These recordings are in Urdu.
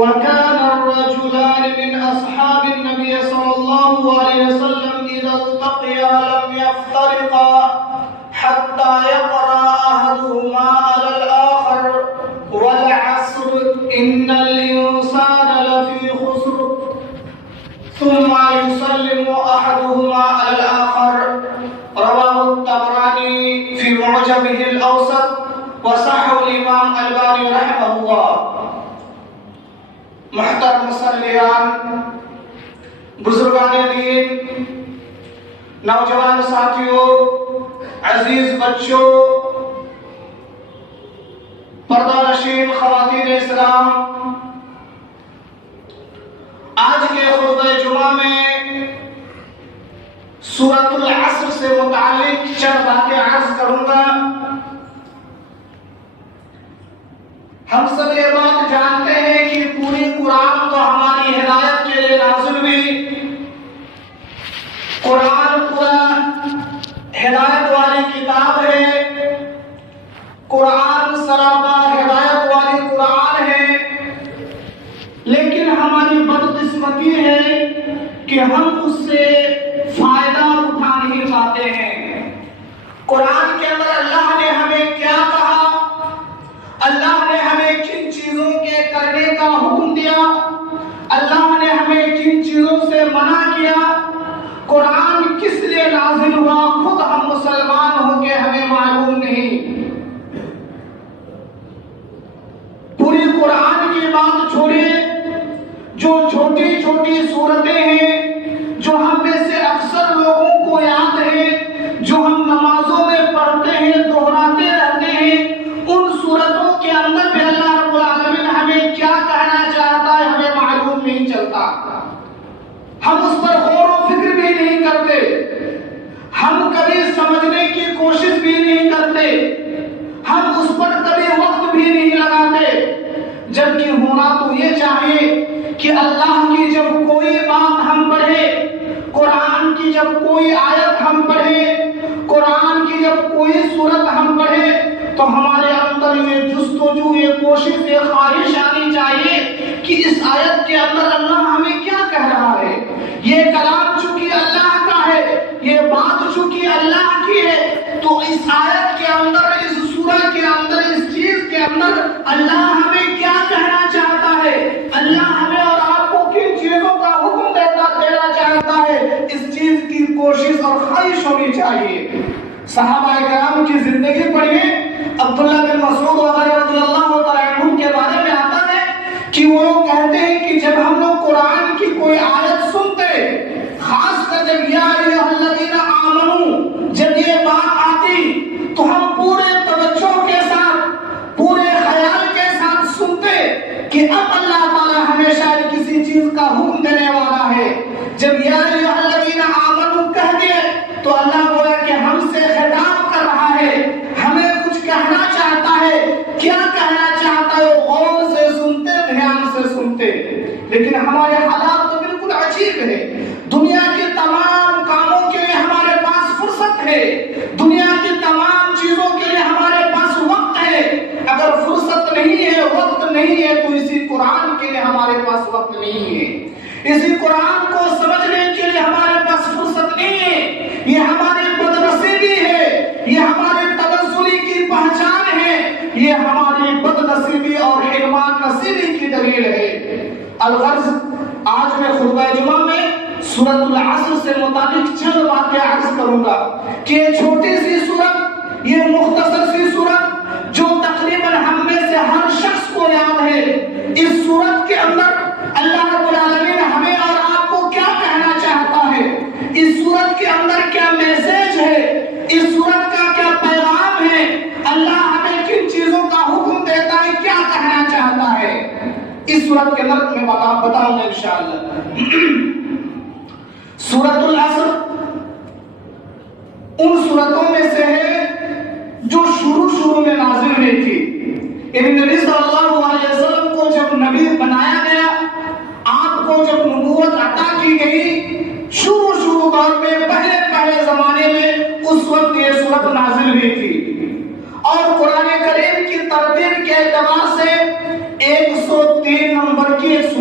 وكان الرجلان من أصحاب النبي صلى الله عليه وسلم إذا التقيا لم يفترقا حتى يقرأ أحدهما على الآخر والعصر إن الإنسان لفي خسر ثم يسلم أحدهما على الآخر. رواه الطبراني في معجمه الأوسط وصححه الإمام الباني رحمه الله. محترم مصلیان، بزرگان دین، نوجوان ساتھیوں، عزیز بچوں، پردہ نشین خواتین اسلام، آج کے خطبہ جمعہ میں سورۃ العصر سے متعلق چند باتیں عرض کروں گا. ہم سب یہ بات جانتے ہیں کہ پوری قرآن تو ہماری ہدایت کے لیے نازل ہوئی. قرآن پورا ہدایت والی کتاب ہے. قرآن سراپا ہدایت والی قرآن ہے. لیکن ہماری بدقسمتی ہے کہ ہم اس سے فائدہ اٹھا نہیں پاتے ہیں. قرآن کے اندر اللہ نے ہمیں کیا کہا، اللہ نے ہمیں کن چیزوں کے کرنے کا حکم دیا، اللہ نے ہمیں کن چیزوں سے منع کیا، قرآن کس لیے نازل ہوا، خود ہم مسلمان ہو کے ہمیں معلوم نہیں. پوری قرآن کی بات چھوڑیے، جو چھوٹی چھوٹی صورتیں ہیں جو ہم میں سے اکثر لوگوں کو یاد ہیں، جو ہم نمازوں میں پڑھتے ہیں، دہراتے رہتے ہیں، ان صورتوں کے اندر بھی اللہ رب العالمین ہمیں کیا کہنا چاہتا ہے ہمیں معلوم نہیں چلتا. ہم اس پر غور و فکر بھی نہیں کرتے، ہم کبھی سمجھنے کی کوشش بھی نہیں کرتے، ہم اس پر کبھی وقت بھی نہیں لگاتے. جبکہ ہونا تو یہ چاہیے کہ اللہ کی جب کوئی بات ہم پڑھے، قرآن کی جب کوئی آیت ہم پڑھے، قرآن کی جب کوئی سورت ہم پڑھے، تو ہمارے اندر یہ جستجو، یہ کوشش، یہ خواہش آنی چاہیے کہ اس آیت کے اندر اللہ ہمیں کیا کہہ رہا ہے. یہ کلام چونکہ اللہ کا ہے، یہ بات چونکہ اللہ کی ہے، تو اس آیت کے اندر، اس سورہ کے اندر، اس چیز کے اندر اللہ ہمیں کیا کہنا چاہتا ہے، اللہ ہمیں اور آپ کو کن چیزوں کا حکم دینا چاہتا ہے، اس چیز کی کوشش اور خواہش ہونی چاہیے. صحابہ کرام کی زندگی پڑھیے. عبداللہ بن مسعود وغیرہ رضی اللہ تعالیٰ عنہ کے بارے میں آتا ہے کہ وہ لوگ کہتے ہیں کہ جب ہم لوگ قرآن کی کوئی آیت سنتے، خاص کر جب یا ایھا الذین آمنو جب یہ بات آتی، تو ہم پورے توجہ کے ساتھ، پورے خیال کے ساتھ سنتے کہ اب اللہ تعالیٰ ہمیں شاید کسی چیز کا حکم دینے والا ہے. جب یا ایھا الذین آمنو کہہ دے تو اللہ بولا کہ ہم سے خطاب کر رہا ہے، ہمیں کچھ کہنا چاہتا ہے. کیا کہنا چاہتا ہے وہ غور سے سنتے، دھیان سے سنتے. لیکن ہمارے حالات تو بالکل عجیب ہے. دنیا کے تمام کاموں کے لیے ہمارے پاس فرصت ہے، دنیا کی تمام چیزوں کے لیے ہمارے پاس وقت ہے. اگر فرصت نہیں ہے، وقت نہیں ہے، تو اسی قرآن کے لیے ہمارے پاس وقت نہیں ہے، اسی قرآن کو سمجھنے کے لیے ہمارے پاس فرصت نہیں ہے. یہ ہماری بدنصیبی ہے، یہ ہماری تنزلی کی پہچان ہے، یہ ہماری بدنصیبی اور حرمان نصیبی کی دلیل ہے. الغرض آج میں خطبہ جمعہ میں سورۃ العصر سے متعلق چند باتیں عرض کروں گا کہ یہ چھوٹی سی سورت، یہ مختصر سی سورت جو تقریباً ہم میں سے ہر شخص کو یاد ہے، اس سورت کے اندر اللہ رب العالمین ہمیں اور آپ کو کیا کہنا چاہتا ہے، اس سورت کے اندر کیا میسج ہے، اس سورت کا کیا پیغام ہے، اللہ ہمیں کن چیزوں کا حکم دیتا ہے، کیا کہنا چاہتا ہے، اس سورت کے اندر میں بتاؤں گا انشاءاللہ. سورۃ العصر ان سورتوں میں سے ہے جو شروع میں نازل ہوئی تھی. یعنی نبی صلی اللہ علیہ وسلم کو جب نبی بنایا گیا، آپ کو جب نبوت عطا کی گئی، شروع دور میں، پہلے زمانے میں، اس وقت یہ سورت نازل ہوئی تھی. اور قرآن کریم کی ترتیب کے اعتبار سے 103 نمبر کی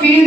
3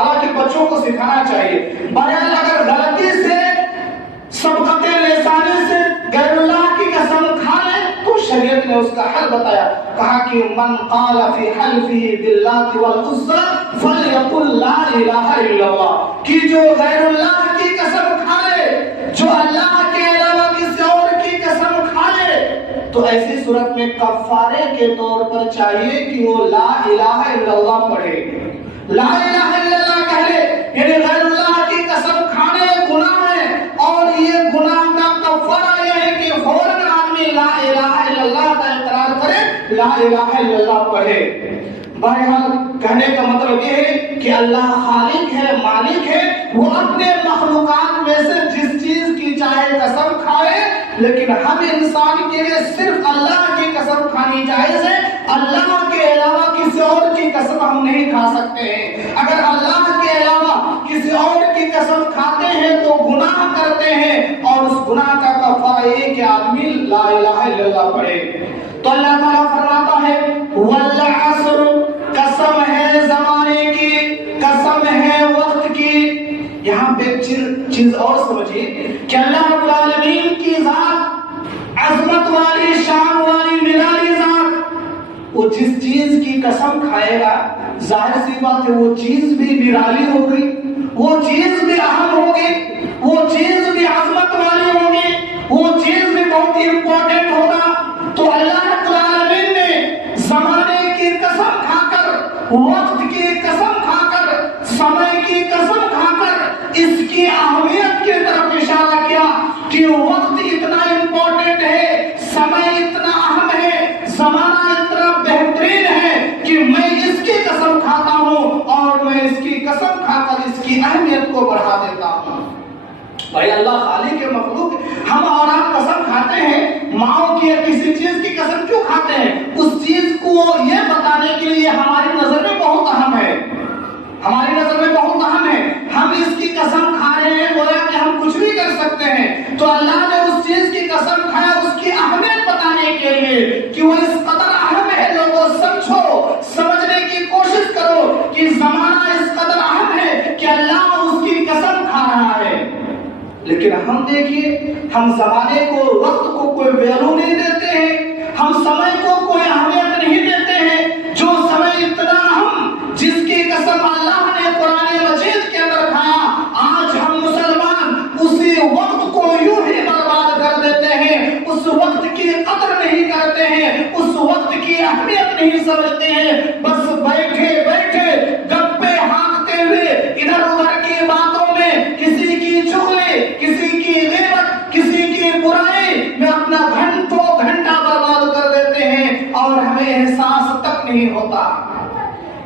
حالانکہ بچوں کو سکھانا چاہیے. بہرحال اگر غلطی سے سبقت لسانی سے غیر اللہ کی قسم کھا لے تو شریعت نے اس کا حل بتایا. کہا کہ من قال فی حلفه باللات والعزى فليقل لا الہ الا اللہ، کہ جو غیر اللہ کی قسم کھا لے، جو اللہ کے علاوہ کسی اور کی قسم کھا لے، تو ایسی صورت میں کفارے کے طور پر چاہیے کہ وہ لا الہ الا اللہ پڑھے. لا الہ الا اللہ کہہ لے، یعنی غیر اللہ کی قسم کھانے گناہ ہے، اور یہ گناہ کا کفارہ یہ ہے کہ فوراً آدمی لا الہ الا اللہ کا اقرار کرے، لا الہ الا اللہ پڑھے. بہرحال کہنے کا مطلب یہ ہے کہ اللہ خالق ہے، مالک ہے، وہ اپنے مخلوقات میں سے جس چیز کی چاہے قسم کھائے، لیکن ہم انسان کے لیے صرف اللہ کی قسم کھانی جائز ہے. اللہ کے علاوہ کسی اور کی قسم ہم نہیں کھا سکتے ہیں. اگر اللہ کے علاوہ کسی اور کی قسم کھاتے ہیں تو گناہ کرتے ہیں، اور اس گناہ کا کفارہ یہ کہ آدمی لا الہ الا اللہ پڑھے. تو اللہ تعالیٰ فرماتا ہے والعصر، قسم ہے زمانے کی، قسم ہے وقت کی. یہاں پہ ایک چیز اور سمجھیے کہ اللہ رب العالمین کی ذات عظمت والی، شان والی، نرالی ذات، وہ جس چیز کی قسم کھائے گا ظاہر سی بات ہے وہ چیز بھی نرالی ہوگی، وہ چیز بھی اہم ہوگی، وہ چیز بھی عظمت والی ہوگی، وہ چیز بھی بہت امپورٹنٹ ہوگا. تو اللہ رب العالمین نے زمانے کی قسم کھا کر، وقت کی قسم کھا کر، سمے کی قسم کھا کر اس کی اہمیت کی طرف اشارہ کیا کہ وقت اتنا امپورٹنٹ ہے، سمے اتنا اہم ہے، زمانہ اتنا بہترین ہے کہ میں اس کی قسم کھاتا ہوں، اور میں اس کی قسم کھا کر اس کی اہمیت کو بڑھا دیتا ہوں. بھائی اللہ خالق کے مخلوق، ہم اور آپ قسم کھاتے ہیں، ماؤں کی یا کسی چیز کی قسم کیوں کھاتے ہیں؟ اس چیز کو یہ بتانے کے لیے ہماری نظر میں بہت اہم ہے، ہماری نظر میں بہت اہم ہے. ہم اس کی قسم کھا رہے ہیں گویا کہ ہم کچھ بھی کر سکتے ہیں. تو اللہ نے اس چیز کی قسم کھایا اس کی اہمیت بتانے کے لیے کہ وہ اس قدر اہم ہے. لوگوں سمجھو، سمجھنے کی کوشش کرو کہ زمانہ اس قدر اہم ہے کہ اللہ اس کی قسم کھا رہا ہے. لیکن ہم دیکھیے، ہم زمانے کو، وقت کو کوئی ویلو نہیں دیتے ہیں، ہم سمے کو کوئی اہمیت نہیں دیتے ہیں. جو سمے اتنا اہم، جس کی قسم اللہ نے قرآن مجید کے اندر کھایا، آج ہم مسلمان اسی وقت کو یوں ہی برباد کر دیتے ہیں، اس وقت کی قدر نہیں کرتے ہیں، اس وقت کی اہمیت نہیں سمجھتے ہیں. بس بیٹھے بیٹھے گپے ہانکتے ہوئے ادھر ادھر کی باتوں میں کسی کی چغلی، کسی کی غیبت، کسی کی برائی میں اپنا گھنٹوں گھنٹہ برباد کر دیتے ہیں، اور ہمیں احساس تک نہیں ہوتا.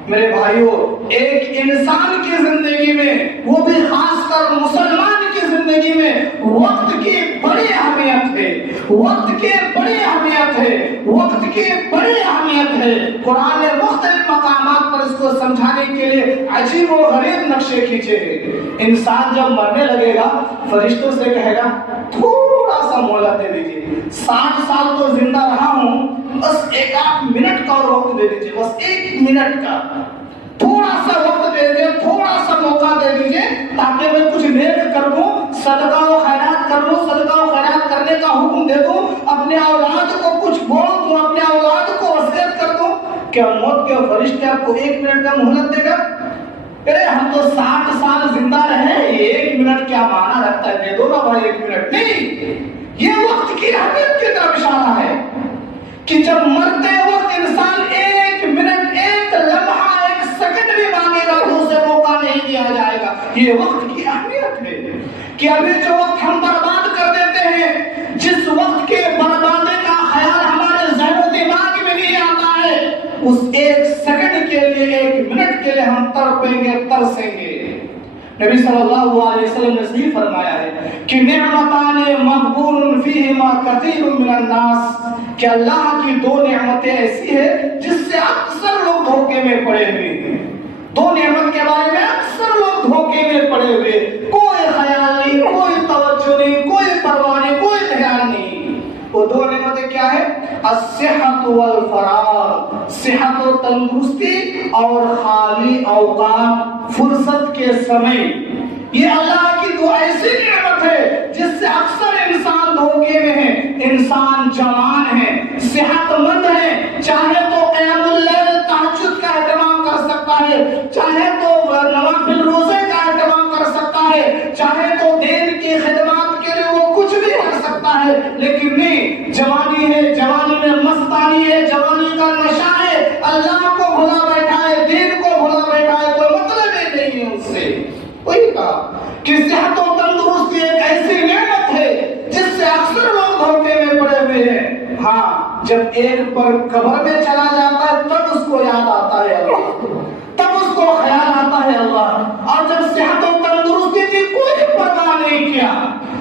میرے بھائیوں، ایک انسان کی زندگی میں، وہ بھی خاص کر مسلمان کی زندگی میں، وقت کی بڑی اہمیت ہے، وقت کی بڑی اہمیت ہے، وقت کی بڑی اہمیت ہے. قرآن نے مختلف مقامات پر اس کو سمجھانے کے لیے عجیب و غریب نقشے کھینچے ہیں. انسان جب مرنے لگے گا فرشتوں سے کہے گا تھوڑا سا مہلت دے دیجیے، 60 سال تو زندہ رہا ہوں، بس ایک آدھ منٹ کا اور وقت دے دیجیے، بس 1 منٹ کا تھوڑا سا وقت دے دیں، تھوڑا سا موقع دے دیجیے تاکہ میں کچھ نیک کر دوں، صدقہ و خیرات کر لوں، صدقہ و خیرات کرنے کا حکم دے دوں، اپنے اولاد کو کچھ بول دوں، اپنے اولاد کو وصیت کر دوں. کیا موت کے فرشتے آپ کو 1 منٹ کا مہلت دے گا؟ ارے ہم تو 60 سال زندہ رہے، 1 منٹ کیا معنی رکھتا ہے؟ دے دو نا بھائی 1 منٹ. نہیں، یہ وقت کی اہمیت کی طرف اشارہ ہے کہ جب مرتے وقت انسان 1 منٹ، 1 لمحہ، 1 سیکنڈ بھی مانگے گا تو اسے موقع نہیں دیا جائے گا. یہ وقت کی اہمیت ہے کہ ابھی جو وقت ہم برباد کر دیتے ہیں، جس وقت کے بربادی کا خیال ہمارے ذہن و دماغ میں نہیں آتا ہے، اس 1 سیکنڈ کے لیے، 1 منٹ کے لیے ہم تڑپیں گے، ترسیں گے. نبی صلی اللہ علیہ وسلم نے صحیح فرمایا ہے کہ نعمتان مغبون فیہما کثیر من الناس، کہ اللہ کی 2 نعمتیں ایسی ہیں جس سے اکثر لوگ دھوکے میں پڑے ہوئے ہیں. 2 نعمت کے بارے میں اکثر لوگ دھوکے میں پڑے ہوئے، کوئی خیال نہیں، کوئی توجہ نہیں، کوئی پرواہ نہیں، کوئی دھیان نہیں. وہ 2 نعمتیں کیا ہے؟ الصحت والفراغ، صحت و تندرستی اور خالی اوقات، فرصت کے سمے، یہ اللہ کی دو ایسی نعمت ہے جس سے اکثر انسان دھوکے میں ہے۔ انسان جوان ہے، صحت مند ہے، چاہے تو قیام اللیل تہجد کا اہتمام کر سکتا ہے، چاہے تو نوافل روزے کا اہتمام کر سکتا ہے، چاہے تو دین کی خدمات کے لیے وہ کچھ بھی کر سکتا ہے، لیکن نہیں، جوانی ہے، جوانی میں مستانی ہے، جوانی کا نشہ ہے، اللہ کو بھلا بیٹھا ہے، دین کو بھلا بیٹھا ہے، کوئی مطلب ہی نہیں ہے اس سے۔ وہی کہا کہ صحت و تندرستی ایک ایسی نعمت ہے جس سے اکثر لوگ دھوکے میں پڑے ہوئے ہیں۔ ہاں، جب ایک پر قبر میں چلا جاتا ہے تب اس کو یاد آتا ہے اللہ، تب اس کو خیال آتا ہے اللہ، اور جب صحت و تندرستی تھی کوئی پرواہ نہیں کیا،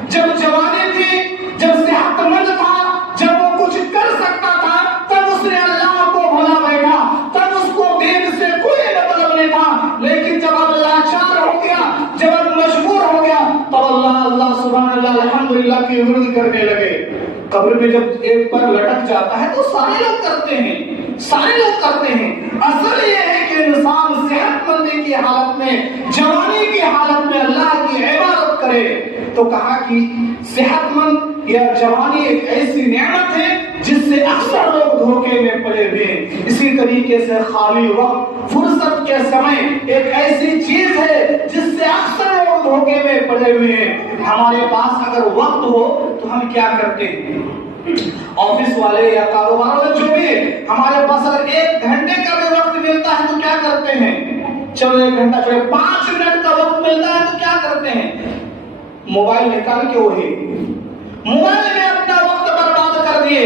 جب جوانی تھی، جب صحت مند تھا، جب وہ کچھ کر سکتا تھا، تب اس نے اللہ کو بھولا بیٹھا، تب اس کو دین سے کوئی مطلب نہیں تھا، لیکن جب اب لاچار ہو گیا، جب اب مجبور ہو گیا، تب اللہ سبحان اللہ الحمدللہ کی ورد کرنے لگے۔ قبر میں جب ایک پر لٹک جاتا ہے تو سارے لوگ کرتے ہیں، سارے لوگ کرتے ہیں۔ اصل یہ ہے کہ انسان صحت مندی کی حالت میں، جوانی کی حالت میں اللہ کی عبادت کرے۔ تو کہا کہ صحت مند یا جوانی ایک ایسی نعمت ہے جس سے اکثر لوگ دھوکے میں پڑے ہوئے ہیں۔ اسی طریقے سے خالی وقت، فرصت کے سمے ایک ایسی چیز ہے جس سے اکثر لوگ دھوکے میں پڑے ہوئے ہیں۔ ہمارے پاس اگر وقت ہو تو ہم کیا کرتے ہیں؟ آفس والے یا کاروبار والے جو بھی، ہمارے پاس اگر 1 گھنٹے کا بھی وقت ملتا ہے تو کیا کرتے ہیں؟ چلو 1 گھنٹہ چلو 5 منٹ کا وقت ملتا ہے تو کیا کرتے ہیں؟ موبائل نکال کے وہی موبائل میں اپنا وقت برباد کر دیے۔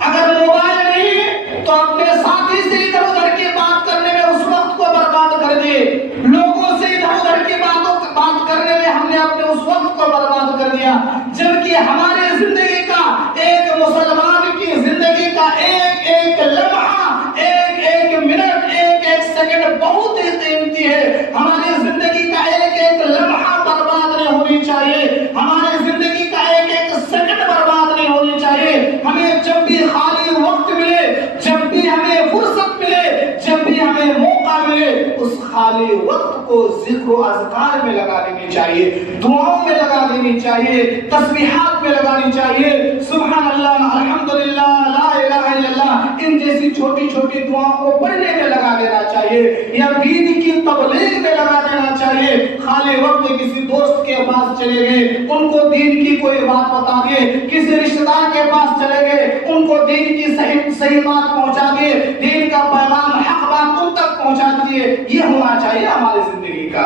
اگر موبائل نہیں تو اپنے ساتھی سے ادھر ادھر کی بات کرنے میں اس وقت کو برباد کر دیے، لوگوں سے ادھر ادھر کی بات کرنے میں ہم نے اپنے اس وقت کو برباد کر دیا، جبکہ ہماری زندگی کا، ایک مسلمان کی زندگی کا ایک ایک لمحہ، ایک ایک منٹ، ایک ایک سیکنڈ بہت ہی قیمتی ہے۔ ہماری زندگی کا ایک ایک لمحہ برباد نہیں ہونی چاہیے، ہماری زندگی کا ایک ایک سیکنڈ برباد نہیں ہونی چاہیے۔ ہمیں جب بھی خالی وقت ملے، جب بھی ہمیں فرصت ملے، جب بھی ہمیں موقع ملے، اس خالی وقت کو ذکر و اذکار میں لگا دینی چاہیے، دعاؤں میں لگا دینی چاہیے، تسبیحات میں لگانی چاہیے، سبحان اللہ، الحمدللہ، لا الہ الا اللہ، ان جیسی چھوٹی چھوٹی دعاؤں کو پڑھنے میں لگا دینا چاہیے، یا دین کی تبلیغ میں لگا دینا چاہیے۔ خالی وقت میں کسی دوست کے پاس چلے گئے، ان کو دین کی کوئی بات بتا دیے، کسی رشتہ دار کے پاس چلے گئے، ان کو دین کی صحیح بات پہنچا دیے، دین کا پیغام، حق بات تم تک پہنچا دیے۔ یہ ہونا چاہیے ہماری زندگی کا،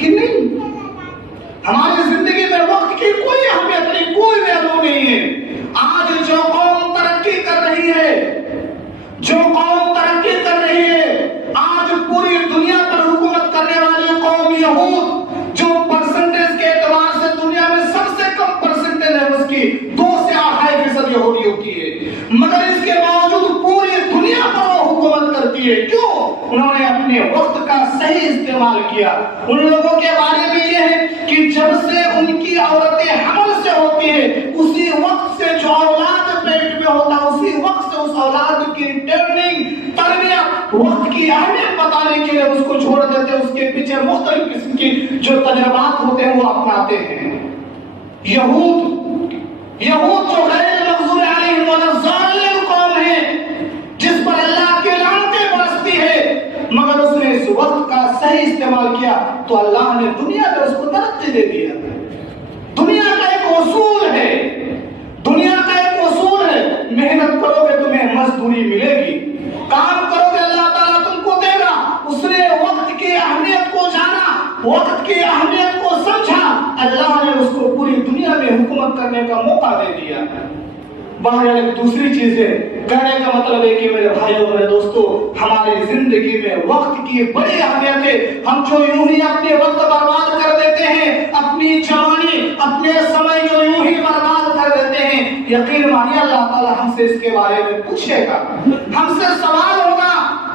کہ نہیں؟ ہماری زندگی میں وقت کی کوئی اہمیت نہیں، کوئی ویلیو نہیں ہے۔ آج جو قوم ترقی کر رہی ہے، جو قوم ترقی کر رہی ہے، آج پوری دنیا پر حکومت کرنے والی قوم یہود، جو پرسنٹیج کے اعتبار سے دنیا میں سب سے کم پرسنٹیج ہے اس کی، 2 سے 2.5% یہودیوں کی ہے، مگر اس کے باوجود پوری دنیا پر وہ حکومت کرتی ہے۔ کیوں؟ انہوں نے اپنے وقت کا صحیح استعمال کیا۔ ان لوگوں کے بارے میں یہ ہے کہ جب سے ان کی عورتیں حمل سے ہوتی ہے، اسی وقت سے جو اولاد پیٹ میں ہوتا ہے، اسی وقت سے اس اولاد کی ٹریننگ، تربیت، وقت کی اہمیت بتانے کے لیے اس کو چھوڑ دیتے ہیں، اس کے پیچھے مختلف قسم کی جو تجربات ہوتے ہیں وہ اپناتے ہیں۔ یہود جو غیر مغضوب علیہم ولا الضالین قوم ہے، جس پر اللہ کی لعنتیں برستی ہے، مگر اس نے اس وقت کا صحیح استعمال کیا تو اللہ نے دنیا میں اس کو ترقی دے دیا۔ دنیا کا ایک اصول ہے، دنیا کا ایک اصول ہے، محنت کرو گے تمہیں مزدوری ملے گی، کام کرو گے اللہ تعالیٰ تم کو دے گا۔ اس نے وقت کی اہمیت کو جانا، وقت کی اہمیت کو سمجھا، اللہ نے اس کو پوری دنیا میں حکومت کرنے کا موقع دے دیا۔ بہرحال ایک دوسری چیز ہے، کہنے کا مطلب ہے کہ میرے بھائیوں میرے دوستوں، ہماری زندگی میں وقت کی بڑی اہمیت ہے۔ ہم جو یوں ہی اپنے وقت برباد کر دیتے ہیں، اپنی جوانی، اپنے سمے جو یوں ہی برباد کر دیتے ہیں، یقین مانیے اللہ تعالیٰ ہم سے اس کے بارے میں پوچھے گا، ہم سے سوال ہوگا۔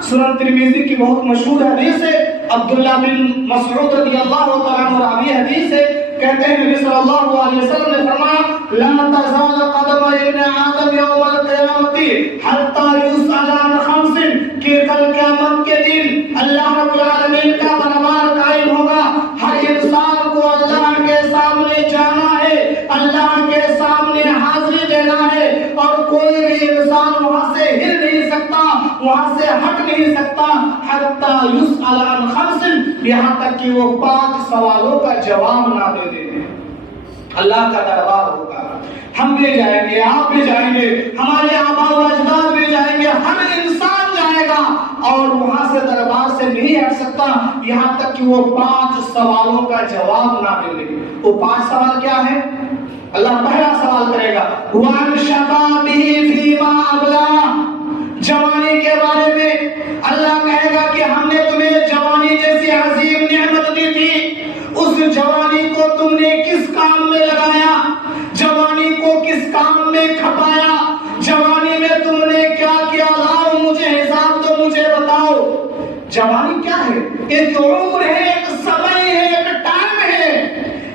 سنن ترمذی کی بہت مشہور حدیث ہے، عبداللہ بن مسعود رضی اللہ تعالیٰ عنہ راوی حدیث ہے، کہتے ہیں نبی صلی اللہ علیہ وسلم نے فرمایا لا تزال قدم ابن آدم یوم القیامت حتی یسأل عن خمس، کہ کل قیامت کے دن اللہ رب العالمین کا دربار قائم ہوگا، ہر انسان کو اللہ کے سامنے جانا ہے، اللہ کے سامنے حاضری دینا ہے، اور کوئی بھی انسان وہاں سے ہل نہیں سکتا، وہاں سے ہٹ نہیں سکتا حتی یسأل عن خمس، یہاں تک کہ وہ 5 سوالوں کا جواب نہ دے دے۔ اللہ کا دربار ہوگا، ہم بھی جائیں گے، آپ بھی جائیں گے، ہمارے آباء و اجداد بھی جائیں گے، ہر انسان جائے گا اور وہاں سے دربار سے نہیں ہٹ سکتا یہاں تک کہ وہ 5 سوالوں کا جواب نہ دے دے۔ وہ 5 سوال کیا ہے؟ اللہ پہلا سوال کرے گا وَعَنْ شَبَابِهِ فِيمَا أَبْلَاهُ، جوانی کے بارے میں اللہ کہے گا کہ ہم نے تمہیں جوانی جیسی عظیم نعمت دی تھی، اس جوانی کو تم نے کس کام میں لگایا، جوانی کو کس کام میں کھپایا، جوانی میں تم نے کیا کیا، لاؤ مجھے حساب تو مجھے بتاؤ۔ جوانی کیا ہے؟ ایک عمر ہے، ایک سمے ہے، ایک ٹائم ہے،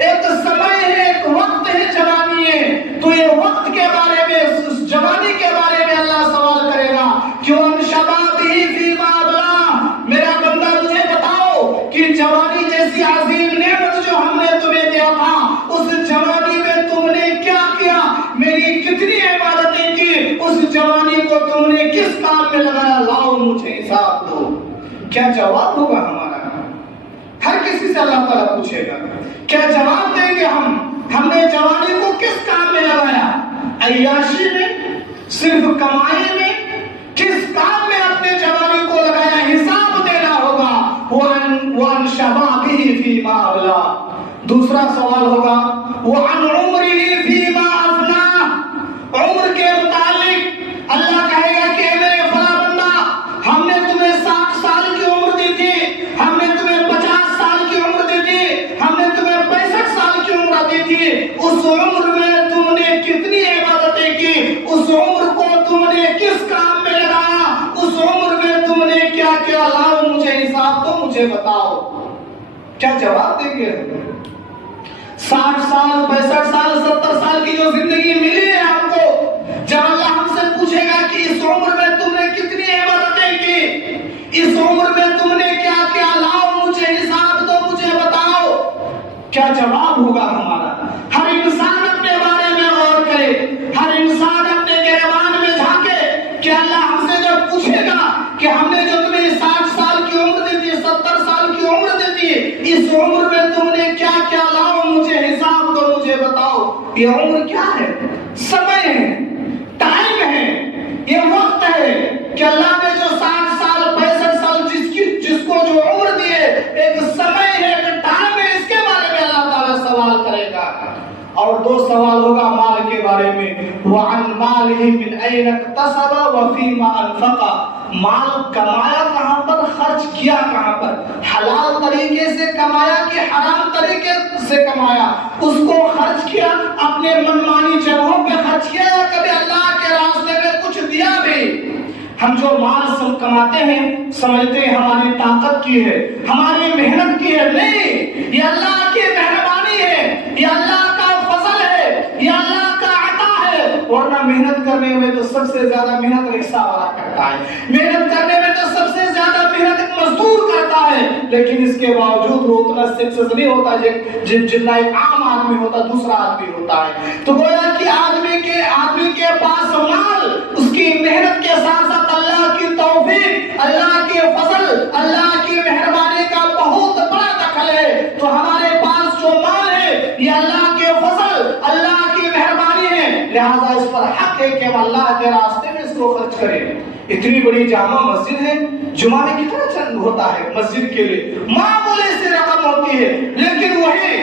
ایک سمے ہے، ایک وقت ہے، جوانی ہے۔ تو یہ وقت کے بارے میں، اس جوانی کے بارے میں اللہ سوال کرے گا کہ وَعَنْ شَبَابِهِ فِيمَا أَبْلَاهُ، میرا بندہ مجھے بتاؤ کہ جوانی جیسی عظیم نعمت جو ہم نے تمہیں دیا تھا، اس جوانی میں تم نے کیا کیا، میری کتنی عبادتیں کی، اس جوانی کو تم نے کس کام میں لگایا، لاؤ مجھے حساب دو۔ کیا جواب ہوگا ہمارا؟ ہر کسی سے اللہ تعالیٰ پوچھے گا، کیا جواب دیں گے ہم نے جوانی کو کس کام میں لگایا؟ عیاشی میں، صرف کمائی میں، کس کام میں اپنے جوانی کو لگایا؟ حساب دینا ہوگا۔ وَعَنْ شَبَابِهِ فِيمَا أَبْلَاهُ، دوسرا سوال ہوگا وَعَنْ عُمْرِهِ فِيمَا أَفْنَاهُ، عمر کے متعلق اللہ کہے گا کہ میرے فلاں بندہ، ہم نے تمہیں 60 سال کی عمر دی تھی، ہم نے تمہیں 50 سال کی عمر دی تھی، ہم نے تمہیں 65 سال کی عمر دی تھی، اس عمر میں تم نے کتنی عبادتیں کی، اس عمر کو تم نے کس کام میں لگایا، اس عمر میں تم نے کیا کیا، لاؤ مجھے حساب تو مجھے بتاؤ۔ کیا جواب دیں گے؟ 60 سال، 65 سال، 70 سال کی جو زندگی ملی ہے آپ کو، جب اللہ ہم سے پوچھے گا کہ اس عمر میں تم نے کتنی عبادتیں کی، اس عمر میں تم نے کیا کیا، لاؤ مجھے حساب تو مجھے بتاؤ، کیا جواب ہوگا ہمارا؟ ہر انسان اپنے بارے میں غور کرے، ہر انسان اپنے گریبان میں جھانکے کہ اللہ ہم سے جب پوچھے گا کہ ہم نے جو تمہیں 60 سال کی عمر دی تھی، 70 سال کی عمر دی تھی، اس عمر میں تم نے کیا کیا، لاؤ مجھے حساب تو مجھے بتاؤ۔ یہ عمر کیا ہے؟ سمے ہے، ٹائم ہے، یہ وقت ہے کہ اللہ نے جو 60 سال 65 سال جس کو جو عمر دیے، ایک سمے ہے، ایک ٹائم ہے، اس کے بارے میں اللہ تعالیٰ سوال کرے گا۔ اور 2 سوال ہوگا مال کے بارے میں، وَعَنْ مَالِهِ مِنْ أَيْنَ اكْتَسَبَ وَفِيمَا أَنْفَقَ، مال کمایا کہاں پر، خرچ کیا کہاں پر، حلال طریقے سے کمایا کہ حرام طریقے سے کمایا، اس کو خرچ کیا، اپنے منمانی جگہوں پہ خرچ کیا، یا کبھی اللہ کے راستے میں کچھ دیا بھی۔ ہم جو مال کماتے ہیں سمجھتے ہیں ہماری طاقت کی ہے، ہماری محنت کی ہے، نہیں، یہ اللہ کی مہربانی ہے، یہ اللہ کا فضل ہے، یہ اللہ کا عطا ہے۔ ورنہ محنت کرنے میں تو سب سے زیادہ محنت رکشہ والا کرتا ہے، محنت کرنے میں تو سب سے زیادہ محنت مزدور کرتا ہے، لیکن اس کے باوجود وہ اتنا سکسیس نہیں ہوتا جتنا ایک عام آدمی ہوتا، دوسرا آدمی ہوتا ہے۔ تو گویا کہ آدمی کے پاس مال اس کی محنت کے ساتھ ساتھ اللہ کی توفیق، اللہ کے فضل، اللہ کی مہربانی کا بہت بڑا دخل ہے۔ تو ہمارے پاس جو مال ہے یہ اللہ کے فضل، اللہ کی مہربانی ہے، لہذا اس پر حق ہے کہ ہم اللہ کے راستے میں اس کو خرچ کریں۔ اتنی بڑی جامع مسجد ہے، جمعہ میں کتنا چند ہوتا ہے مسجد کے لیے، معمولی سی رقم ہوتی ہے، لیکن وہی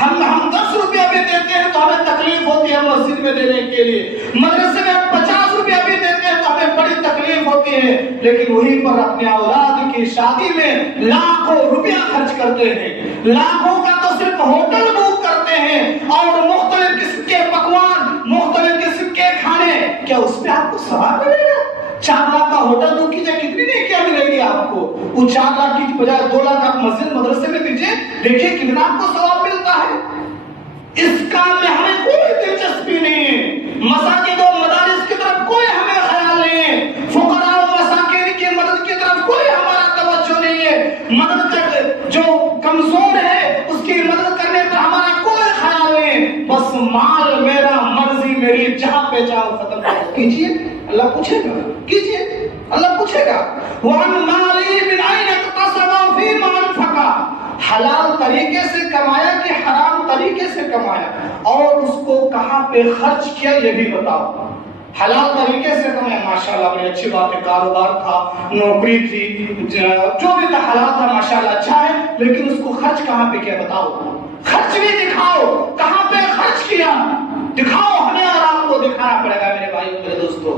ہم 10 روپیہ بھی دیتے ہیں تو ہمیں تکلیف ہوتی ہے مسجد میں دینے کے لیے، مدرسے میں 50 روپیہ بھی دیتے ہیں تو ہمیں بڑی تکلیف ہوتی ہے، لیکن وہیں پر اپنے اولاد کی شادی میں لاکھوں روپیہ خرچ کرتے ہیں، لاکھوں کا تو صرف ہوٹل بک کرتے ہیں اور مختلف قسم کے پکوان، مختلف قسم کے کھانے، کیا اس پہ آپ کو ثواب ملے گا؟ 4 لاکھ کا ہوٹل بک کیجئے، کتنی نیکیاں ملے گی آپ کو؟ وہ 4 لاکھ کی بجائے 2 لاکھ آپ مسجد مدرسے میں دیجئے، دیکھیے کتنا آپ کو ثواب ملتا ہے۔ اس کام میں ہمیں کوئی دلچسپی نہیں ہے، مساجد و مدارس کی طرف کوئی ہمیں خیال نہیں ہے، فقراء و مساکین کی مدد کی طرف کوئی ہمارا توجہ نہیں ہے، مدد کر جو کمزور ہے اس کی مدد کرنے پر ہمارا کوئی خیال نہیں ہے، بس مال میرا، مرضی میری، جہاں پہ جاؤ ختم کیجیے۔ اللہ پوچھے گا، کیجیے، اللہ پوچھے گا وَعَنْ مَالِهِ مِنْ أَيْنَ اكْتَسَبَ فِيمَا أَنْفَقَ، حلال طریقے سے کمایا کہ حرام طریقے سے کمایا، اور اس کو کہاں پہ خرچ کیا یہ بھی بتاؤ۔ حلال طریقے سے کمایا، ماشاءاللہ بڑی اچھی بات ہے، کاروبار تھا، نوکری تھی، جو بھی تھا حلال تھا، ماشاءاللہ اچھا ہے، لیکن اس کو خرچ کہاں پہ کیا بتاؤ، خرچ بھی دکھاؤ، کہاں پہ خرچ کیا دکھاؤ، ہمیں اور آپ کو دکھانا پڑے گا میرے بھائیو میرے دوستو۔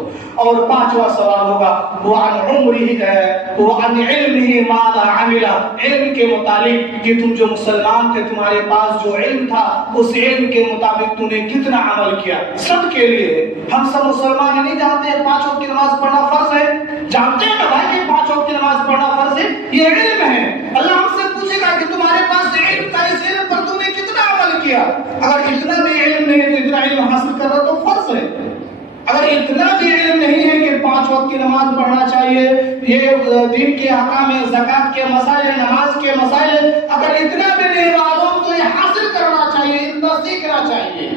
اور پانچواں سوال ہوگا وعن عمرہ وعن علمہ ماذا عمل، علم کے متعلق کہ تم جو مسلمان تھے، تمہارے پاس جو علم تھا اس علم کے مطابق تم نے کتنا عمل کیا۔ سب کے لیے، ہم سب مسلمان نہیں جانتے ہیں 5 وقت کی نماز پڑھنا فرض ہے، جانتے ہیں نا بھائی کہ 5 وقت کی نماز پڑھنا فرض ہے، یہ علم ہے۔ اللہ ہم سے پوچھے گا کہ تمہارے پاس علم تھا، اس علم پر تم نے کتنا عمل کیا۔ اگر اتنا بھی علم نہیں ہے تو اتنا علم حاصل کرنا تو فرض ہے۔ اگر اتنا بھی علم نہیں ہے کہ 5 وقت کی نماز پڑھنا چاہیے، یہ دین کے احکام، زکوٰۃ کے مسائل، نماز کے مسائل، اگر اتنا بھی نہیں معلوم تو یہ حاصل کرنا چاہیے، اتنا سیکھنا چاہیے۔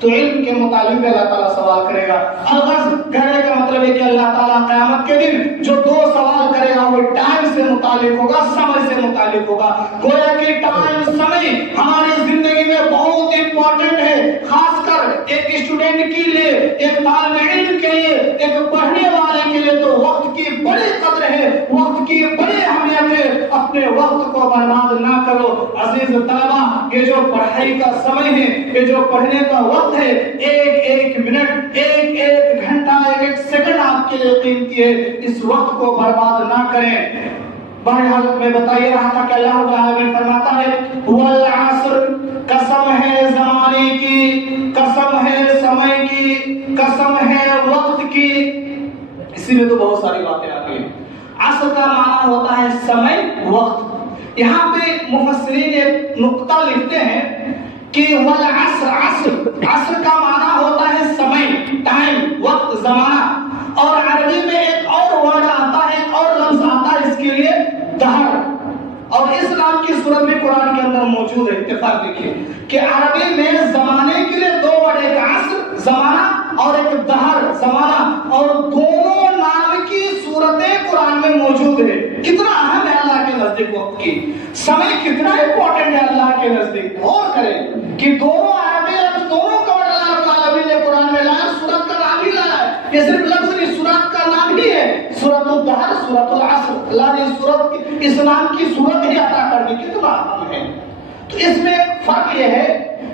تو علم کے متعلق بھی اللہ تعالیٰ سوال کرے گا۔ الغرض کہنے کا مطلب ہے کہ اللہ تعالیٰ قیامت کے دن جو 2 سوال کرے گا وہ ٹائم سے متعلق ہوگا، سمے سے متعلق ہوگا۔ گویا کہ ٹائم، سمے ہماری زندگی میں بہت امپورٹنٹ ہے، خاص کر ایک اسٹوڈنٹ کے لیے، ایک طالب علم کے لیے، ایک پڑھنے والے کے لیے تو وقت کی بڑی قدر ہے، وقت کی بڑی اہمیت ہے۔ اپنے وقت کو برباد نہ کرو عزیز طلبہ، یہ جو پڑھائی کا سمے ہے، یہ جو پڑھنے کا وقت ہے، ایک منٹ، ایک گھنٹہ، ایک سیکنڈ آپ کے لیے قیمتی ہے، اس وقت کو برباد نہ کریں۔ بہرحال میں بتائی رہا تھا کہ اللہ رب العالمین فرماتا ہے والعصر، قسم ہے زمانے کی، قسم ہے سمے کی، قسم ہے وقت کی۔ اسی میں تو بہت ساری باتیں آتی ہیں۔ عصر کا معنی ہوتا ہے سمے، وقت۔ یہاں پہ مفسرین ایک نقطہ لکھتے ہیں کہ والعصر، عصر کا معنی ہوتا ہے سمے، ٹائم، وقت، زمانہ، اور عربی میں ایک اور ورڈ آتا ہے، ایک اور لفظ آتا ہے اس کے لیے، دہر۔ اور اس نام کی صورت بھی قرآن کے اندر موجود ہے۔ اتفاق دیکھیے کہ عربی میں زمانے کے لیے 2 ورڈ، ایک عصر زمانہ اور ایک دہر زمانہ، اور دونوں نام کی صورتیں قرآن میں موجود ہے۔ کتنا اہم ہے اللہ کے نزدیک وقت کی، سمے کتنا امپورٹنٹ ہے اللہ کے نزدیک۔ غور کریں کہ دونوں عربی لفظ، دونوں کا ورڈ اللہ رب العالمین نے قرآن میں لایا، سورت کا نام ہی لایا ہے۔ یہ صرف لفظ نہیں، سورت کا نام ہی ہے، سورۃ الدہر، سورۃ العصر۔ اللہ نے اس نام کی صورت ہی عطا کر دی، کتنا اہم ہے۔ تو اس میں فرق یہ ہے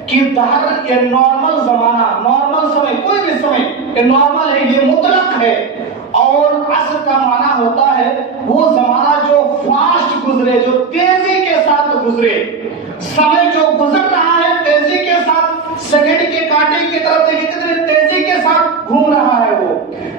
کہ دہر یہ نارمل زمانہ، نارمل سمے، کوئی بھی سمے یہ نارمل ہے، یہ مطلق ہے، اور عصر کا معنی ہوتا ہے وہ زمانہ جو فاسٹ گزرے، جو تیزی کے ساتھ گزرے۔ سمے جو گزر رہا ہے تیزی کے ساتھ، سیکنڈ کے کانٹے کی طرف دیکھیں کتنے تیزی کے ساتھ گھوم رہا ہے وہ،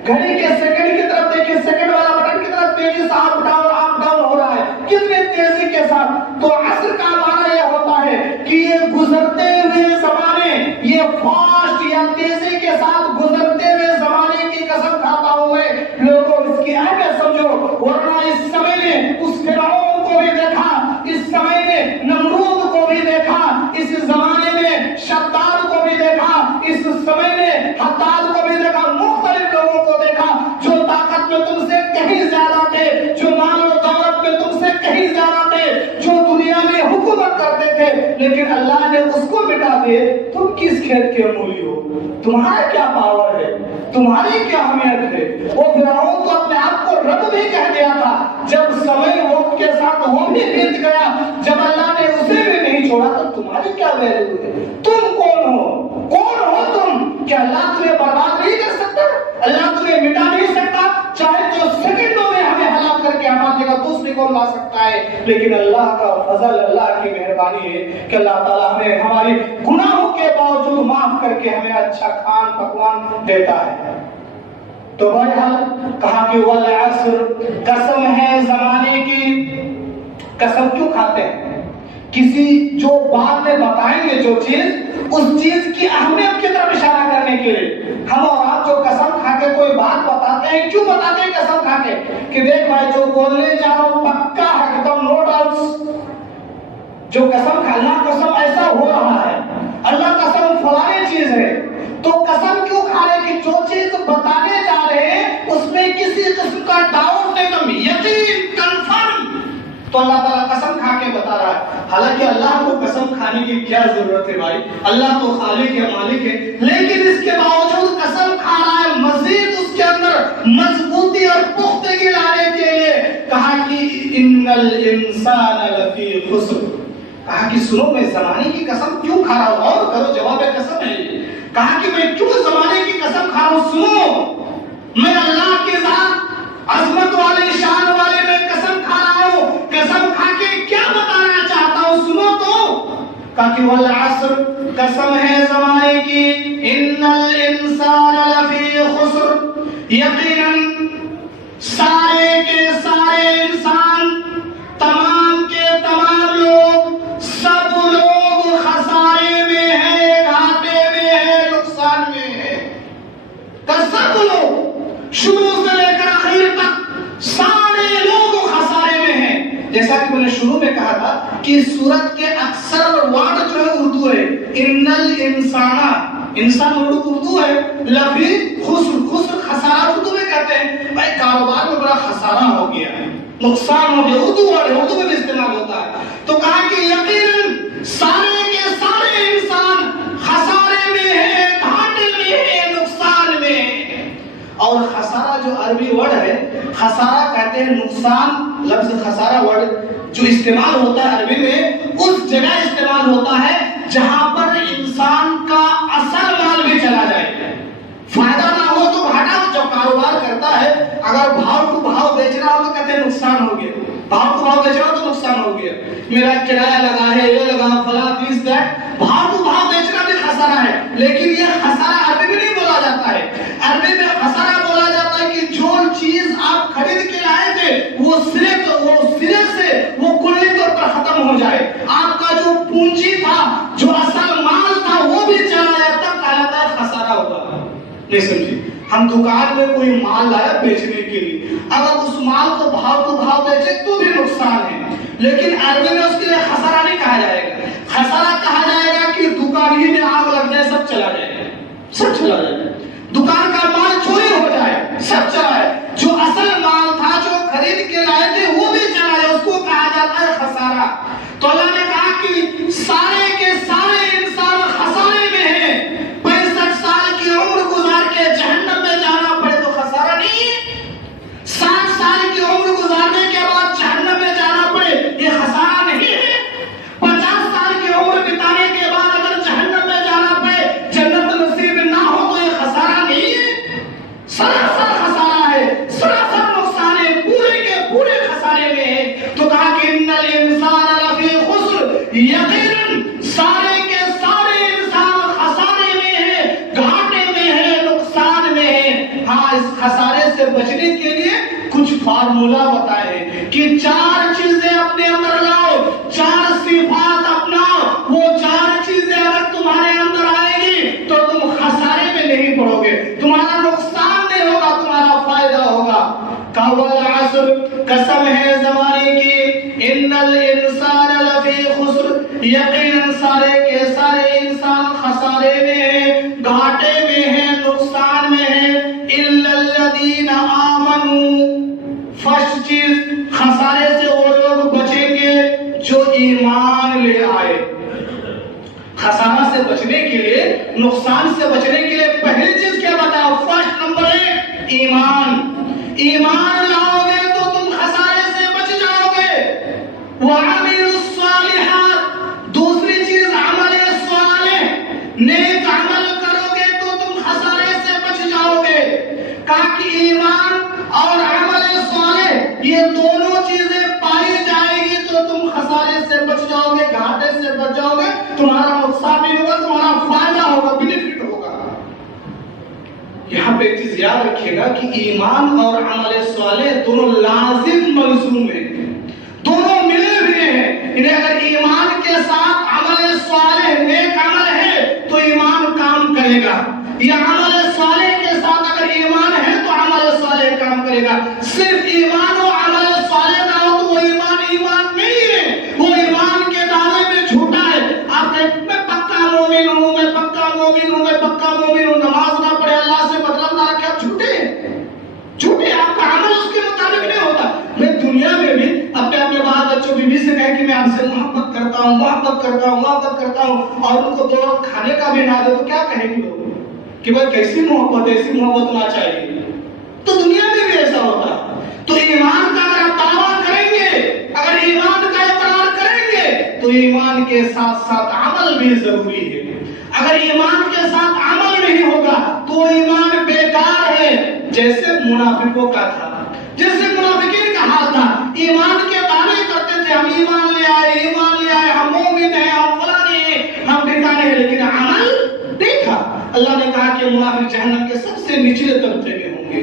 گھڑی کے سیکنڈ کی طرف دیکھیں، سیکنڈ والا بٹن کی طرف تیزی سے اپ ڈاؤن ہو رہا ہے، کتنے تیزی کے ساتھ۔ تو عصر کا معنی یہ ہوتا ہے کہ یہ گزرتے ہوئے زمانے، یہ فاسٹ یا تیزی کے ساتھ گزرتے ہوئے زمانے کی قسم کھاتا ہوں میں، لوگوں اس کی اہمیت سمجھو، ورنہ اس سمے نے اس فرعون کو بھی دیکھا، اس سمے نے نمرود کو بھی دیکھا، اس زمانے میں شداد کو بھی دیکھا، اس سمے نے حداد کو بھی دیکھا، مختلف لوگوں کو دیکھا جو طاقت میں تم سے کہیں زیادہ تھے، جو مال و دولت میں تم سے کہیں زیادہ تھے، جو دنیا میں حکومت کرتے تھے، لیکن اللہ نے اس کو مٹا دیے۔ تم کس کھیت کے مولی ہو؟ تمہارا کیا پاور ہے؟ تمہاری کیا اہمیت ہے؟ وہ فرعون تو اپنے آپ کو رب بھی کہہ دیا تھا، جب سمے وقت کے ساتھ وہ بھی بیت گیا، جب اللہ نے اسے بھی نہیں چھوڑا تو تمہاری کیا ویلیو ہے؟ تم کون ہو؟ کون ہو تم؟ کیا اللہ تمہیں برباد نہیں کر سکتا؟ اللہ تمہیں مٹا نہیں سکتا؟ چاہے تو سیکنڈوں میں ہمیں ہلاک کر کے ہماری جگہ دوسری کو لا سکتا ہے، لیکن اللہ کا فضل، اللہ کی مہربانی ہے کہ اللہ تعالیٰ ہمیں ہماری گناہوں کے باوجود معاف کر کے ہمیں اچھا کھان پکوان دیتا ہے۔ تو بہرحال کہا کہ والعصر، قسم ہے زمانے کی۔ قسم کیوں کھاتے ہیں؟ کسی جو بعد میں بتائیں گے جو چیز، اس چیز کی اہمیت کی طرف اشارہ کرنے کے لیے ہم اور آپ جو قسم کھا کے کوئی بات بتاتے ہیں، کیوں بتاتے ہیں قسم کھا کے؟ کہ دیکھ بھائی جو بولنے جا رہا ہوں پکا ہے، ایک دم نو ڈاؤٹس، جو قسم کھا، اللہ قسم ایسا ہو رہا ہے، اللہ قسم فلاں چیز ہے، تو قسم کیوں کھا رہے کہ جو چیز بتانے جا رہے ہیں اس میں کسی قسم کا ڈاؤٹ نہیں، تم یقین کنفرم، تو اللہ تعالیٰ قسم کھا کے بتا رہا ہے۔ حالانکہ اللہ کو قسم کھانے کی کیا ضرورت ہے بھائی، اللہ تو خالق ہے، مالک ہے، لیکن اس کے باوجود قسم کھا رہا ہے، مزید اس کے اندر مضبوطی اور پختگی لانے کے لیے کہا کہ ان الانسان لفی خسر، کہا کہ سنو میں زمانے کی قسم کیوں کھا رہا ہوں، اور کرو جواب قسم ہے، کہا کہ میں کیوں زمانے کی قسم کھا رہا ہوں، سنو میں اللہ کے ذات عظمت والے شان والے میں قسم کھا رہا ہوں، قسم کھا کے کیا بتانا چاہتا ہوں سنو تو، کہا کہ والعصر، قسم ہے زمانے کی، ان الانسان لفی خسر، یقیناً سارے کے سارے انسان، تمام کے تمام لوگ، سب لوگ خسارے میں ہیں، گھاٹے میں ہیں، نقصان میں ہیں، سب لوگ شروع سے لے کر آخر تک سارے لوگ خسارے میں ہیں۔ جیسا کہ میں نے شروع میں کہا تھا کہ سورت کے اکثر ورڈ جو ہے اردو ہے، ان الانسان، انسان اردو ہے، لفی خسر، خسر خسارہ اردو میں کہتے ہیں، بھائی کاروبار میں بڑا خسارہ ہو گیا ہے، نقصان ہو گیا، اردو ورڈ ہے، اردو میں بھی استعمال ہوتا ہے، تو کہا کہ یقیناً سارے کے سارے انسان خسارے میں ہیں، گھاٹے میں ہیں، نقصان میں ہیں۔ اور خسارہ جو عربی ورڈ ہے، خسارہ کہتے ہیں نقصان، لفظ خسارہ ورڈ جو استعمال ہوتا ہے عربی میں، اس جگہ استعمال ہوتا ہے جہاں پر انسان کا اصل مال بھی چلا جائے، فائدہ نہ ہو تو گھاٹا۔ جب کاروبار کرتا ہے اگر بھاؤ کو بھاؤ بیچنا ہو تو کہتے ہیں نقصان ہو گیا، بھاؤ کو بھاؤ بیچنا ہو تو نقصان ہو گیا، میرا کرایہ لگا ہے، یہ لگا، فلاں فیس ہے، بھاؤ کو بھاؤ بیچنا بھی خسارہ ہے، لیکن یہ خسارہ عربی میں نہیں بولا جاتا ہے، عربی میں خسارہ بولا جاتا ہے کہ جو چیز آپ خرید کے لائے تھے وہ سرے سے وہ کلی طور پر ختم ہو جائے، آپ کا جو پونجی تھا، جو اصل مال تھا وہ بھی چلا جائے، تب کہلاتا ہے خسارہ ہوگا۔ نہیں سمجھی؟ ہم دکان میں کوئی مال لایا بیچنے کے لیے، اگر اس مال کو بھاؤ بیچے تو بھی نقصان ہے، لیکن عربی میں اس کے لیے خسارہ نہیں کہا جائے گا، خسارہ کہا جائے گا کہ دکان ہی میں آگ لگ جائے، سب چلا جائے، سب چلا جائے، دکان کا مال چوری ہو جائے، سب چلا جائے، جو اصل مال تھا جو خرید کے لائے تھے وہ بھی چلا جائے، اس کو کہا جاتا ہے خسارہ۔ تو اللہ نے کہا کہ سارے کے سارے انسان خسارے میں ہیں، 65 سال کی عمر گزار کے جہنم میں جانا پڑے تو خسارہ نہیں ہے، 60 سال کی عمر گزارنے کے بعد جہنم میں جانا پڑے یہ خسارہ نہیں ہے، 50 سال کی عمر بتانے کے بعد اگر جہنم میں جانا پڑے جنت نصیب نہ ہو تو یہ خسارہ نہیں ہے، سراسر خسارہ ہے، سراسر نقصان ہے، پورے کے پورے خسارے میں ہے۔ تو کہا کہ ان الانسان لفی خسر، یقیناً سارے کے سارے انسان خسارے میں ہے، گھاٹے میں ہے، نقصان میں ہے۔ ہاں، اس خسارے سے بچنے کے لیے کچھ فارمولا بتائے ہیں کہ 4 چیزیں اپنے اندر لاؤ، 4 صفات اپناؤ، وہ 4 چیزیں اگر تمہارے اندر آئیں گی تو تم خسارے میں نہیں پڑو گے، تمہارا نقصان نہیں ہوگا، تمہارا فائدہ ہوگا۔ والعصر، قسم ہے زمانے کی، ان الانسان لفی خسر، یقیناً سارے کے سارے انسان خسارے میں ہیں، گھاٹے میں ہیں، نقصان میں ہیں، الا الذین آمنوا، فرسٹ چیز خسارے سے وہ لوگ بچیں گے جو ایمان لے آئے۔ خسارہ سے بچنے کے لیے، نقصان سے بچنے کے لیے پہلی چیز کیا بتایا؟ فرسٹ نمبر 1 ایمان، ایمان لاؤ گے تو تم خسارے سے بچ جاؤ گے۔ وَعَمِلُوا الصَّالِحَاتِ، دوسری چیز عمل صالح، نیک عمل کرو گے تو تم خسارے سے بچ جاؤ گے۔ کہا کہ ایمان اور عمل صالح یہ دونوں چیزیں پائی جائے گی تو تم خسارے سے بچ جاؤ گے، گھاٹے سے بچ جاؤ گے، تمہارا نقصان نہیں ہوگا، تمہارا فائدہ ہوگا، بینیفٹ ہوگا۔ یہاں پہ ایک چیز یاد رکھیے گا کہ ایمان اور عمل صالح دونوں لازم ملزوم ہیں، دونوں ملے ہوئے ہیں، انہیں اگر ایمان کے کرتا ہوں، محبت کرتا ہوں، محبت کرتا ہوں، اور ان کو 2 وقت کھانے کا بھی نہ دے تو کیا کہیں گے لوگ کہ بھائی کیسی محبت، ایسی محبت ہونا چاہیے؟ تو دنیا میں بھی ایسا ہوتا ہے۔ تو ایمان کا اگر آپ دعویٰ کریں گے، اگر ایمان کا اقرار کریں گے تو ایمان کے ساتھ ساتھ عمل بھی ضروری ہے۔ اگر ایمان کے ساتھ عمل نہیں ہوگا تو ایمان بیکار ہے، جیسے منافقوں کا تھا، جیسے منافقین کا حال تھا۔ ایمان کے دعوے کرتے تھے، ہم ایمان لے آئے، ایمان لے آئے، ہم مومن ہیں، ہم فلانے ہیں، ہم ٹھکانے ہیں، لیکن عمل نہیں تھا۔ اللہ نے کہا کہ منافق جہنم کے سب سے نچلے طبقے میں ہوں گے۔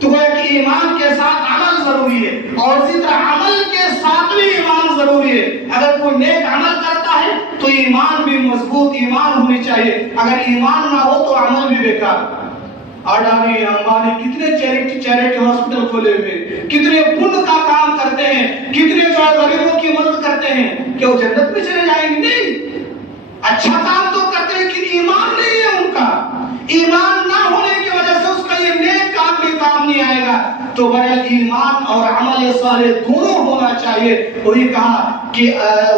تو گویا کہ ایمان کے ساتھ عمل ضروری ہے، اور اسی طرح عمل کے ساتھ بھی ایمان ضروری ہے۔ اگر کوئی نیک عمل کرتا ہے تو ایمان بھی مضبوط ایمان ہونی چاہیے، اگر ایمان نہ ہو تو عمل بھی بیکار۔ اڈانی امبانی کتنے چیریٹی ہاسپٹل کھولے ہوئے، کتنے پن کا کام کرتے ہیں، کتنے غریبوں کی مدد کرتے ہیں، کیا وہ جنت میں چلے جائیں گے؟ نہیں، اچھا کام تو کرتے ہیں لیکن ایمان نہیں ہے ان کا۔ ایمان نہ ہونے کی وجہ سے اس کا یہ نیک کام بھی کام نہیں آئے گا۔ تو بہرحال ایمان اور عمل صالح دونوں ہونا چاہیے۔ وہی کہا کہ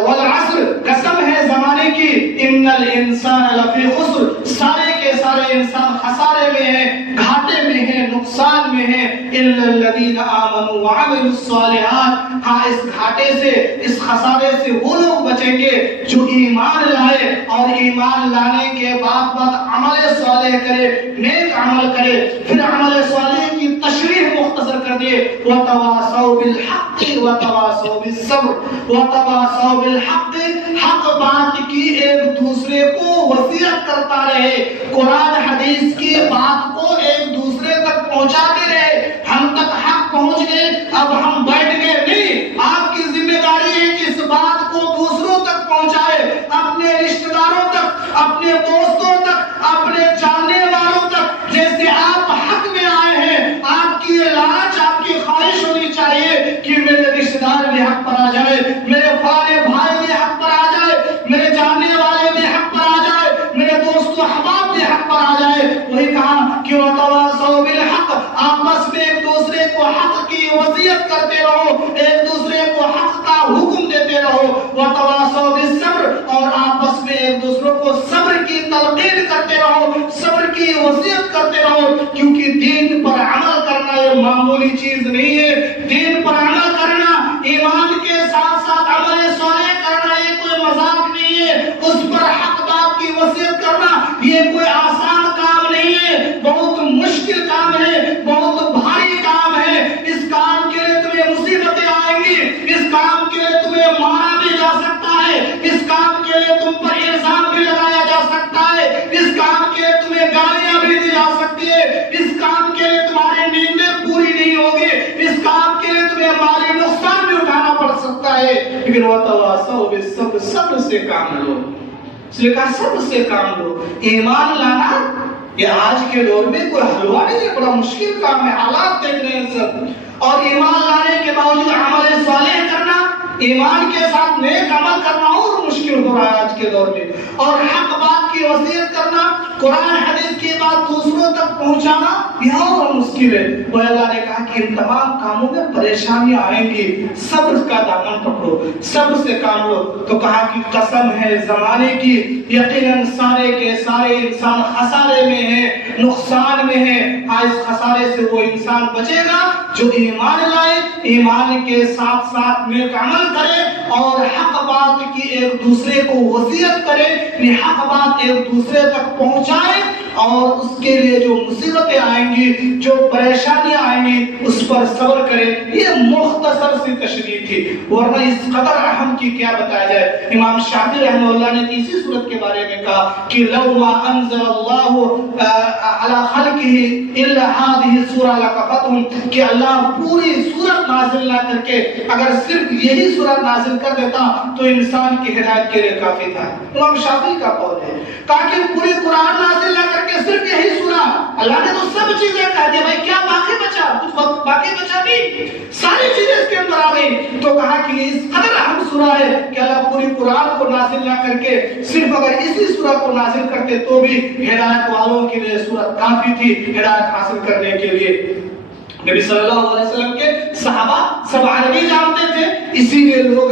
والعصر، قسم ہے زمانے کی، ان الانسان لفی خسر، سارے کے سارے انسان خسارے میں ہیں، گھاٹے میں ہیں، نقصان میں ہیں، الا الذین آمنوا وعملوا الصالحات۔ ہاں، اس گھاٹے سے، اس خسارے سے وہ لوگ بچیں گے جو ایمان لائے اور ایمان لانے کے بعد عمل صالح کرے، نیک عمل کرے۔ پھر عمل صالح کی تشریح مختصر کر دیے، وَتَوَاصَوْا بِالْحَقِّ وَتَوَاصَوْا بِالصَّبْرِ، وَتَوَاصَوْا بِالْحَقِّ، حق بات کی ایک دوسرے کو وصیت کرتا رہے، قرآن حدیث کی بات کو ایک دوسرے تک پہنچاتے رہے۔ ہم تک حق پہنچ گئے، اب ہم بیٹھ گئے نہیں، آپ کی ذمہ داری ہے کہ اس بات کو دوسروں تک پہنچائے، اپنے رشتہ داروں تک، اپنے دوستوں تک، اپنے جاننے والوں تک۔ جیسے آپ حق میں آئے ہیں، آپ کی یہ لالچ، آپ کی خواہش ہونی چاہیے کہ میرے رشتہ دار بھی حق پر آ جائے، میرے فلانے بھائی بھی حق پر آ جائے، میرے جاننے والے بھی حق پر آ جائے، میرے دوست و احباب بھی حق پر آ جائے۔ وہی کہا کہ وَتَوَاصَوْا بِالْحَقِّ، آپس میں ایک دوسرے کو حق کی وصیت کرتے رہو، ایک دوسرے کو حق کا حکم دیتے رہو۔ وَتَوَاصَوْا بِالصَّبْرِ، اور آپس میں ایک دوسرے کو صبر کی تلقین کرتے رہو، صبر کی وصیت کرتے رہو، کیونکہ دین پر عمل کرنا یہ معمولی چیز نہیں ہے۔ دین پر عمل کرنا، ایمان کے ساتھ ساتھ عمل صالح کرنا، یہ کوئی مذاق نہیں ہے۔ اس پر حق بات کی وصیت کرنا یہ کوئی آسان کام نہیں ہے، بہت مشکل کام ہے، بہت بھاری کام ہے۔ اس کام کے لیے تمہیں مصیبتیں آئیں گی، اس کام کے لیے تمہیں مارا بھی جا سکتا ہے، اس کام کے لیے تم پر الزام بھی لگایا جا سکتا ہے، اس کام کے لیے تمہیں گالیاں بھی دی جا سکتی ہے، اس کام کے لیے تمہاری نیندیں پوری نہیں ہوگی، اس کام کے لیے تمہیں مالی نقصان بھی اٹھانا پڑ سکتا ہے، لیکن وَتَوَاصَوْا بِالصَّبْرِ، صبر سے کام لو۔ اس لیے کہا صبر سے کام لو۔ ایمان لانا یہ آج کے دور میں کوئی حلوہ نہیں ہے، بڑا مشکل کام ہے، حالات دیکھ رہے ہیں سب۔ اور ایمان لانے کے باوجود عمل صالح کرنا، ایمان کے ساتھ نیک عمل کرنا اور مشکل ہو رہا ہے آج کے دور میں۔ اور حق بات کی وصیت کرنا، قرآن حدیث کی بات دوسروں تک پہنچانا یہ اور مشکل ہے۔ وہ اللہ نے کہا کہ ان تمام کاموں میں پریشانیاں آئیں گی، صبر کا دامن پکڑو، صبر سے کام لو۔ تو کہا کہ قسم ہے زمانے کی، یقیناً سارے کے سارے انسان خسارے میں ہیں، نقصان میں ہیں۔ اس خسارے سے وہ انسان بچے گا جو ایمان لائے، ایمان کے ساتھ ساتھ نیک عمل کرے اور حق بات کی ایک دوسرے کو وصیت کرے، حق بات ایک دوسرے تک پہنچائے، اور اس کے لیے جو مصیبتیں آئیں گی، جو پریشانیاں آئیں گی، اس پر صبر کرے۔ یہ مختصر سی تشریح تھی، ورنہ اس قدر اہم کی کیا بتایا جائے۔ امام شافعی رحمہ اللہ نے تیسری صورت کے بارے میں کہا کہ لو ما انزل اللہ علی خلقہ الا هذه السورہ لکفتہم، کہ اللہ پوری صورت نازل نہ کر کے اگر صرف یہی صورت نازل کر دیتا تو انسان کی ہدایت کے لیے کافی تھا۔ امام شافعی کا قول ہے، کہا کہ پوری قرآن نازل نہ کر کے صرف یہی سورہ، اللہ نے تو سب چیزیں کہہ دیا، بھائی کیا باقی بچا؟ کچھ باقی بچا نہیں، ساری چیزیں اس کے اندر آ گئی۔ تو کہا کہ اس قدر اہم سورہ ہے کہ اللہ پوری قرآن کو نازل نہ کر کے صرف اگر اسی سورہ کو نازل کرتے تو بھی ہدایت والوں کے لیے سورت کافی تھی ہدایت حاصل کرنے کے لیے۔ نبی صلی اللہ علیہ وسلم کے صحابہ سب عربی جانتے تھے، اسی لیے لوگ